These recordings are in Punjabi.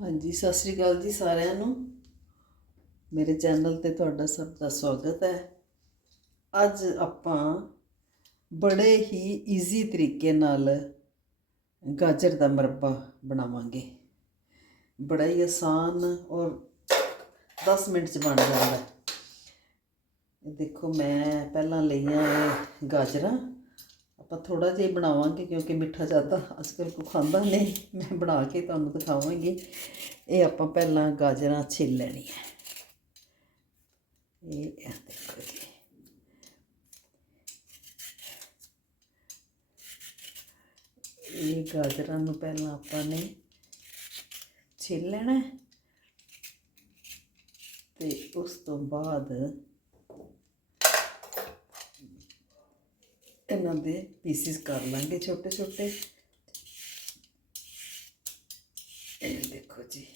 ਹਾਂਜੀ, ਸਤਿ ਸ੍ਰੀ ਅਕਾਲ ਜੀ ਸਾਰਿਆਂ ਨੂੰ। ਮੇਰੇ ਚੈਨਲ ਤੇ ਤੁਹਾਡਾ ਸਭ ਦਾ ਸਵਾਗਤ ਹੈ। ਅੱਜ ਆਪਾਂ ਬੜੇ ਹੀ ਈਜ਼ੀ ਤਰੀਕੇ ਨਾਲ ਗਾਜਰ ਦਾ ਮਰਬਾ ਬਣਾਵਾਂਗੇ। ਬੜਾ ਹੀ ਆਸਾਨ ਔਰ 10 ਮਿੰਟ ਚ ਬਣ ਜਾਂਦਾ। ਹੈ ਦੇਖੋ, ਮੈਂ ਪਹਿਲਾਂ ਲਈਆਂ ਇਹ ਗਾਜਰਾਂ। ਆਪਾਂ ਥੋੜਾ ਜਿਹਾ ਬਣਾਵਾਂਗੇ ਕਿਉਂਕਿ ਮਿੱਠਾ ਜ਼ਿਆਦਾ ਅੱਜਕੱਲ ਕੋ ਖਾਂਦਾ ਨਹੀਂ। ਮੈਂ ਬਣਾ ਕੇ ਤੁਹਾਨੂੰ ਦਿਖਾਵਾਂਗੀ। ਇਹ ਆਪਾਂ ਪਹਿਲਾਂ ਗਾਜਰਾਂ ਛਿੱਲ ਲੈਣੀਆਂ ਇਹ ਇਹ ਦੇਖੋ ਜੀ। ਇਹ ਗਾਜਰਾਂ ਨੂੰ ਪਹਿਲਾਂ ਆਪਾਂ ਨੇ ਛਿੱਲ ਲੈਣਾ ਹੈ। ਤੇ ਉਸ ਤੋਂ ਬਾਅਦ ਇਹਨਾਂ ਦੇ ਪੀਸਿਸ ਕਰ ਲਾਂਗੇ ਛੋਟੇ ਛੋਟੇ। ਇਹ ਦੇਖੋ ਜੀ।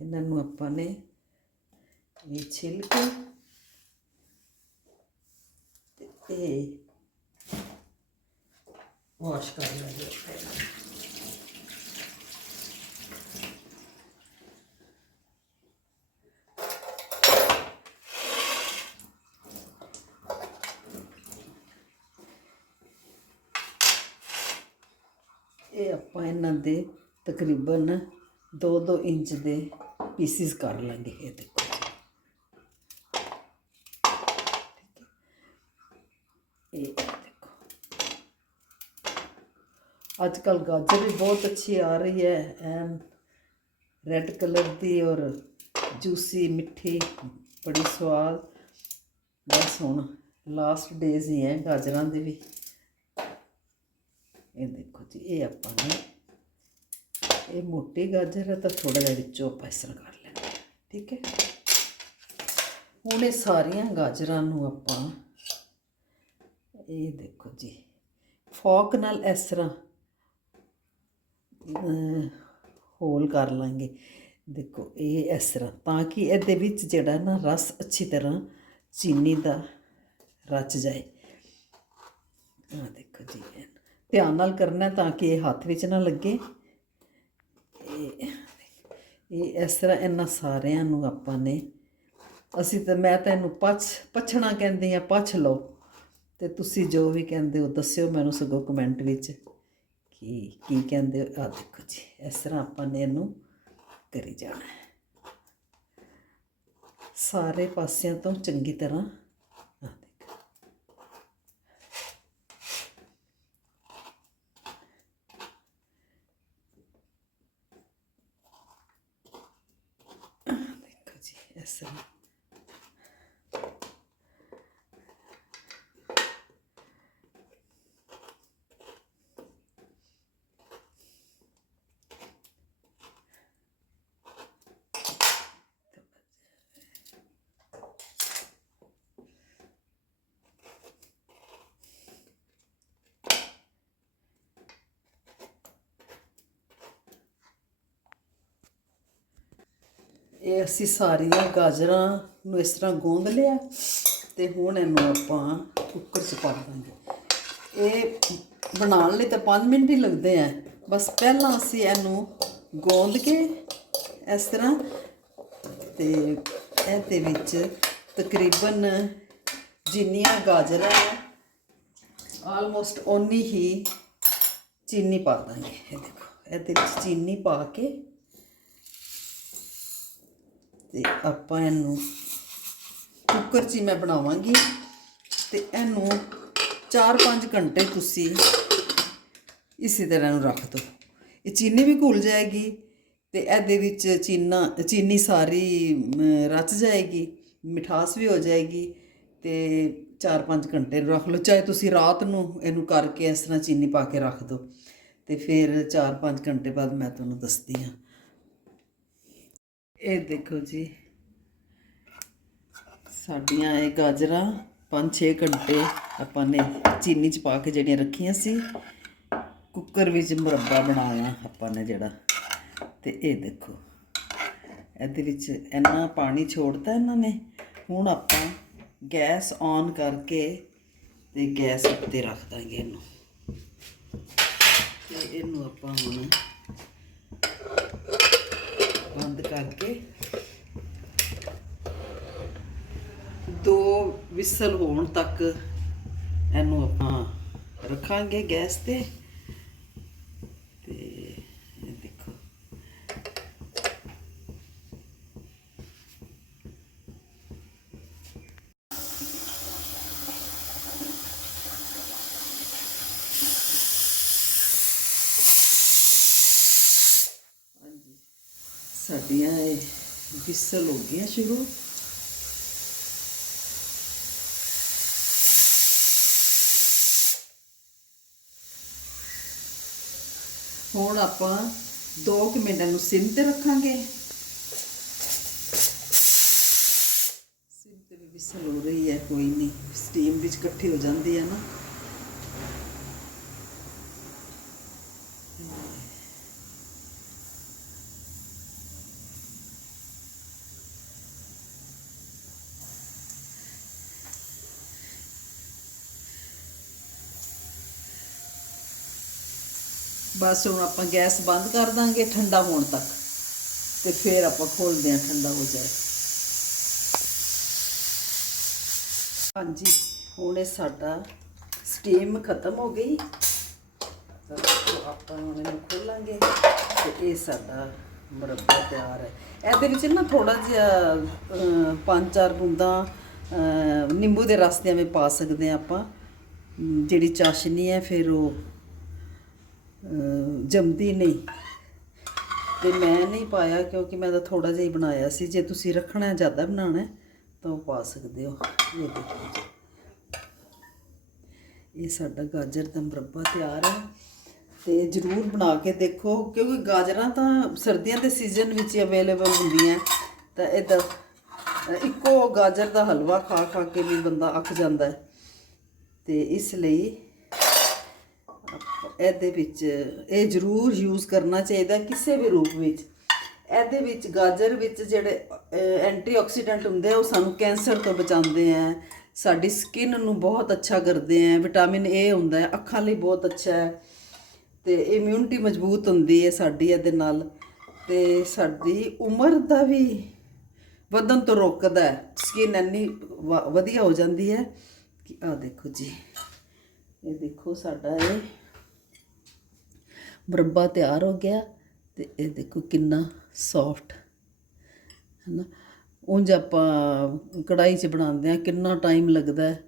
ਇਹਨਾਂ ਨੂੰ ਆਪਾਂ ਨੇ ਇਹ ਛਿੱਲ ਕੇ ਤੇ ਇਹ ਵਾਸ਼ ਕਰ ਲਾਂਗੇ ਪਹਿਲਾਂ ਇਹ ਆਪਾਂ ਇਹਨਾਂ ਦੇ ਤਕਰੀਬਨ 2-2 ਇੰਚ ਦੇ ਪੀਸਿਸ ਕਰ ਲਾਂਗੇ ਇਹ ਦੇਖੋ ਜੀ। ਇਹ ਦੇਖੋ ਅੱਜ ਕੱਲ ਗਾਜਰ ਵੀ ਬਹੁਤ ਅੱਛੀ ਆ ਰਹੀ ਹੈ। ਐਨ ਰੈੱਡ ਕਲਰ ਦੀ ਔਰ ਜੂਸੀ ਮਿੱਠੀ, ਬੜੀ ਸਵਾਦ। ਬਸ ਹੁਣ ਲਾਸਟ ਡੇਜ਼ ਹੀ ਹੈ ਗਾਜਰਾਂ ਦੇ ਵੀ। ਇਹ ਦੇਖੋ ਜੀ, ਇਹ ਆਪਾਂ ਨੇ, ਇਹ ਮੋਟੀ ਗਾਜਰ ਹੈ ਤਾਂ ਥੋੜਾ ਜਿਹਾ ਵਿੱਚੋਂ ਆਪਾਂ ਇਸ ਤਰ੍ਹਾਂ ਕਰ ਲੈਂਦੇ ਹਾਂ, ਠੀਕ ਹੈ। ਹੁਣ ਇਹ ਸਾਰੀਆਂ ਗਾਜਰਾਂ ਨੂੰ ਆਪਾਂ, ਇਹ ਦੇਖੋ ਜੀ ਫੋਕ ਨਾਲ ਇਸ ਤਰ੍ਹਾਂ ਹੋਲ ਕਰ ਲਾਂਗੇ। ਦੇਖੋ, ਇਹ ਇਸ ਤਰ੍ਹਾਂ, ਤਾਂ ਕਿ ਇਹਦੇ ਵਿੱਚ ਜਿਹੜਾ ਨਾ ਰਸ ਅੱਛੀ ਤਰ੍ਹਾਂ ਚੀਨੀ ਦਾ ਰਚ ਜਾਏ। ਆ ਦੇਖੋ ਜੀ ਧਿਆਨ ਨਾਲ ਕਰਨਾ ਤਾਂ ਕਿ ਇਹ ਹੱਥ ਵਿੱਚ ਨਾ ਲੱਗੇ। ਇਹ ਇਹ ਇਸ ਤਰ੍ਹਾਂ ਇਹਨਾਂ ਸਾਰਿਆਂ ਨੂੰ ਆਪਾਂ ਨੇ, ਅਸੀਂ ਤਾਂ ਮੈਂ ਤਾਂ ਇਹਨੂੰ ਪਛ, ਪਛਣਾ ਕਹਿੰਦੇ ਆ ਪਛ ਲਓ। ਤੇ ਤੁਸੀਂ ਜੋ ਵੀ ਕਹਿੰਦੇ ਹੋ ਦੱਸਿਓ ਮੈਨੂੰ ਸਗੋਂ ਕਮੈਂਟ ਵਿੱਚ। ਕਿ ਕੀ ਕਹਿੰਦੇ ਹੋ? ਆ ਦੇਖੋ ਜੀ, ਇਸ ਤਰ੍ਹਾਂ ਆਪਾਂ ਨੇ ਇਹਨੂੰ ਕਰੀ ਜਾਣਾ ਸਾਰੇ ਪਾਸਿਆਂ ਤੋਂ ਚੰਗੀ ਤਰ੍ਹਾਂ ਆ ਦੇਖੋ ਦੇਖੋ ਜੀ ਇਸ ਤਰ੍ਹਾਂ ਇਹ ਅਸੀਂ ਸਾਰੀਆਂ ਗਾਜਰਾਂ ਨੂੰ ਇਸ ਤਰ੍ਹਾਂ ਗੂੰਦ ਲਿਆ ਤੇ ਹੁਣ ਇਹਨੂੰ ਆਪਾਂ ਕੁੱਕਰ 'ਚ ਪਾ ਦਾਂਗੇ। ਇਹ ਬਣਾਉਣ ਲਈ ਤਾਂ 5 ਮਿੰਟ ਹੀ ਲੱਗਦੇ ਆ। ਬਸ ਪਹਿਲਾਂ ਅਸੀਂ ਇਹਨੂੰ ਗੂੰਦ ਕੇ ਇਸ ਤਰ੍ਹਾਂ ਤੇ ਇਹਦੇ ਵਿੱਚ ਤਕਰੀਬਨ ਜਿੰਨੀਆਂ ਗਾਜਰਾਂ ਆਲਮੋਸਟ ਓਨੀ ਹੀ ਚੀਨੀ ਪਾ ਦਾਂਗੇ। ਇਹ ਦੇਖੋ, ਇਹਦੇ ਵਿੱਚ ਚੀਨੀ ਪਾ ਕੇ ਤੇ ਆਪਾਂ ਇਹਨੂੰ ਕੁੱਕਰ 'ਚ ਹੀ ਮੈਂ ਬਣਾਵਾਂਗੀ ਤੇ ਇਹਨੂੰ 4-5 ਘੰਟੇ ਤੁਸੀਂ ਇਸੇ ਤਰ੍ਹਾਂ ਨੂੰ ਰੱਖ ਦਿਓ। ਇਹ ਚੀਨੀ ਵੀ ਘੁਲ ਜਾਏਗੀ ਤੇ ਇਹਦੇ ਵਿੱਚ ਚੀਨਾ, ਚੀਨੀ ਸਾਰੀ ਰਚ ਜਾਏਗੀ, ਮਿਠਾਸ ਵੀ ਹੋ ਜਾਏਗੀ ਤੇ 4-5 ਘੰਟੇ ਰੱਖ ਲਓ। ਚਾਹੇ ਤੁਸੀਂ ਰਾਤ ਨੂੰ ਇਹਨੂੰ ਕਰਕੇ ਇਸ ਤਰ੍ਹਾਂ ਚੀਨੀ ਪਾ ਕੇ ਰੱਖ ਦਿਓ। ਤੇ ਫਿਰ 4-5 ਘੰਟੇ ਬਾਅਦ ਮੈਂ ਤੁਹਾਨੂੰ ਦੱਸਦੀ ਹਾਂ। ਇਹ ਦੇਖੋ ਜੀ। ਸਾਡੀਆਂ ਇਹ ਗਾਜਰਾਂ 5-6 ਘੰਟੇ ਆਪਾਂ ਨੇ ਚੀਨੀ ਚ ਪਾ ਕੇ ਜਿਹੜੀਆਂ ਰੱਖੀਆਂ ਸੀ, ਕੁੱਕਰ ਵਿੱਚ ਮੁਰੱਬਾ ਬਣਾਇਆ ਆਪਾਂ ਨੇ ਜਿਹੜਾ। ਤੇ ਇਹ ਦੇਖੋ, ਇਹਦੇ ਵਿੱਚ ਇੰਨਾ ਪਾਣੀ ਛੋੜਤਾ ਇਹਨਾਂ ਨੇ, ਹੁਣ ਆਪਾਂ ਗੈਸ ਔਨ ਕਰਕੇ ਤੇ ਗੈਸ ਉੱਤੇ ਰੱਖ ਦਾਂਗੇ ਇਹਨੂੰ। ਤੇ ਇਹਨੂੰ ਆਪਾਂ ਹੁਣ ਬੰਦ ਕਰਕੇ ਦੋ ਵਿਸਲ ਹੋਣ ਤੱਕ ਇਹਨੂੰ ਆਪਾਂ ਰੱਖਾਂਗੇ ਗੈਸ ਤੇ। ਤੇ ਇਹ ਦੇਖੋ ਹਾਂਜੀ ਸਾਡੀਆਂ ਇਹ ਵਿਸਲ ਹੋ ਗਈਆਂ ਸ਼ੁਰੂ। ਹੁਣ ਆਪਾਂ 2 ਮਿੰਟਾਂ ਨੂੰ ਸਿਮ ਤੇ ਰੱਖਾਂਗੇ। ਸਿਮ ਤੇ ਵੀ ਵਿਸਲ ਹੋ ਰਹੀ ਹੈ, ਕੋਈ ਨਹੀਂ। ਸਟੀਮ ਵਿੱਚ ਇਕੱਠੀ ਹੋ ਜਾਂਦੀ ਹੈ ਨਾ। ਬਸ ਹੁਣ ਆਪਾਂ ਗੈਸ ਬੰਦ ਕਰ ਦਾਂਗੇ ਠੰਡਾ ਹੋਣ ਤੱਕ ਤੇ ਫਿਰ ਆਪਾਂ ਖੋਲਦੇ ਹਾਂ ਠੰਡਾ ਹੋ ਜਾਏ। ਹਾਂਜੀ, ਹੁਣ ਇਹ ਸਾਡਾ ਸਟੀਮ ਖਤਮ ਹੋ ਗਈ। ਆਪਾਂ ਹੁਣ ਇਹਨੂੰ ਖੋਲਾਂਗੇ ਤੇ ਇਹ ਸਾਡਾ ਮੁਰੱਬਾ ਤਿਆਰ ਹੈ। ਇਹਦੇ ਵਿੱਚ ਨਾ ਥੋੜਾ ਜਿਹਾ ਪੰਜ ਚਾਰ ਬੂੰਦਾਂ ਨਿੰਬੂ ਦੇ ਰਸ ਦੇ ਐਵੇਂ ਪਾ ਸਕਦੇ ਹਾਂ ਆਪਾਂ। ਜਿਹੜੀ ਚਾਸ਼ਨੀ ਹੈ, ਫਿਰ ਉਹ ਜੰਮਦੀ ਨਹੀਂ। ਤੇ ਮੈਂ ਨਹੀਂ ਪਾਇਆ ਕਿਉਂਕਿ ਮੈਂ ਤਾਂ ਥੋੜਾ ਜਿਹਾ ਹੀ ਬਣਾਇਆ ਸੀ। ਜੇ ਤੁਸੀਂ ਰੱਖਣਾ ਜ਼ਿਆਦਾ ਬਣਾਉਣਾ ਤਾਂ ਉਹ ਪਾ ਸਕਦੇ ਹੋ। ਇਹ ਦੇਖੋ ਇਹ ਸਾਡਾ ਗਾਜਰ ਦਾ ਮੁਰੱਬਾ ਤਿਆਰ ਹੈ। ਤੇ ਜਰੂਰ ਬਣਾ ਕੇ ਦੇਖੋ, ਕਿਉਂਕਿ ਗਾਜਰਾਂ ਤਾਂ ਸਰਦੀਆਂ ਦੇ ਸੀਜ਼ਨ ਵਿੱਚ ਹੀ ਅਵੇਲੇਬਲ ਹੁੰਦੀਆਂ। ਤਾਂ ਇਹਦਾ, ਇੱਕੋ ਗਾਜਰ ਦਾ ਹਲਵਾ ਖਾ ਖਾ ਕੇ ਵੀ ਬੰਦਾ ਅੱਕ ਜਾਂਦਾ ਹੈ। ਤੇ ਇਸ ਲਈ ਇਹਦੇ ਵਿੱਚ ਇਹ ਜ਼ਰੂਰ ਯੂਜ਼ ਕਰਨਾ ਚਾਹੀਦਾ ਕਿਸੇ ਵੀ ਰੂਪ ਵਿੱਚ। ਇਹਦੇ ਵਿੱਚ ਗਾਜਰ ਵਿੱਚ ਜਿਹੜੇ ਐਂਟੀਆਕਸੀਡੈਂਟ ਹੁੰਦੇ ਆ, ਉਹ ਸਾਨੂੰ ਕੈਂਸਰ ਤੋਂ ਬਚਾਉਂਦੇ ਆ। ਸਾਡੀ ਸਕਿਨ ਨੂੰ ਬਹੁਤ ਅੱਛਾ ਕਰਦੇ ਆ। ਵਿਟਾਮਿਨ ਏ ਹੁੰਦਾ ਹੈ, ਅੱਖਾਂ ਲਈ ਬਹੁਤ ਅੱਛਾ ਹੈ। ਤੇ ਇਮਿਊਨਿਟੀ ਮਜ਼ਬੂਤ ਹੁੰਦੀ ਹੈ ਸਾਡੀ ਇਹਦੇ ਨਾਲ। ਤੇ ਸਾਡੀ ਉਮਰ ਦਾ ਵੀ ਵਧਣ ਤੋਂ ਰੋਕਦਾ ਹੈ। ਸਕਿਨ ਇੰਨੀ ਵਧੀਆ ਹੋ ਜਾਂਦੀ ਹੈ ਕਿ ਆ ਦੇਖੋ ਜੀ। ਇਹ ਦੇਖੋ ਸਾਡਾ ਇਹ ਮੁਰੱਬਾ ਤਿਆਰ ਹੋ ਗਿਆ ਤੇ ਇਹ ਦੇਖੋ ਕਿੰਨਾ ਸੌਫਟ ਹੈਨਾ? ਉਂਝ ਆਪਾਂ ਕੜਾਈ 'ਚ ਬਣਾਉਂਦੇ ਆ ਕਿੰਨਾ ਟਾਈਮ ਲੱਗਦਾ ਹੈ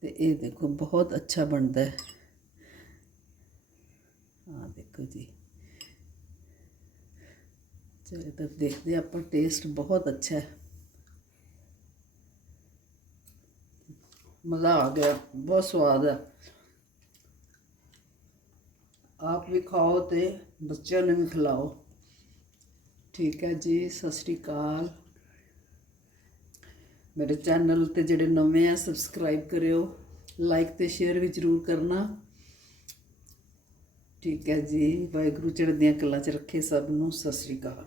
ਤੇ ਇਹ ਦੇਖੋ ਬਹੁਤ ਅੱਛਾ ਬਣਦਾ ਹੈ। ਆ ਦੇਖੋ ਜੀ। ਚਲੋ ਤਾਂ ਦੇਖਦੇ ਹਾਂ, ਆਪਾਂ ਟੇਸਟ ਬਹੁਤ ਅੱਛਾ ਹੈ। ਮਜ਼ਾ ਆ ਗਿਆ, ਬਹੁਤ ਸਵਾਦ ਹੈ। ਆਪ ਵੀ ਖਾਓ ਤੇ ਬੱਚਿਆਂ ਨੂੰ ਵੀ ਖਿਲਾਓ। ਠੀਕ ਹੈ ਜੀ, ਸਤਿ ਸ਼੍ਰੀ ਅਕਾਲ। ਮੇਰੇ ਚੈਨਲ ਤੇ ਜਿਹੜੇ ਨਵੇਂ ਆ, ਸਬਸਕ੍ਰਾਈਬ ਕਰਿਓ, ਲਾਈਕ ਤੇ ਸ਼ੇਅਰ ਵੀ ਜ਼ਰੂਰ ਕਰਨਾ। ਠੀਕ ਹੈ ਜੀ, ਵਾਹਿਗੁਰੂ ਚੜ੍ਹਦੀਆਂ ਕਲਾਂ ਚ ਰੱਖੇ ਸਭ ਨੂੰ, ਸਤਿ ਸ਼੍ਰੀ ਅਕਾਲ।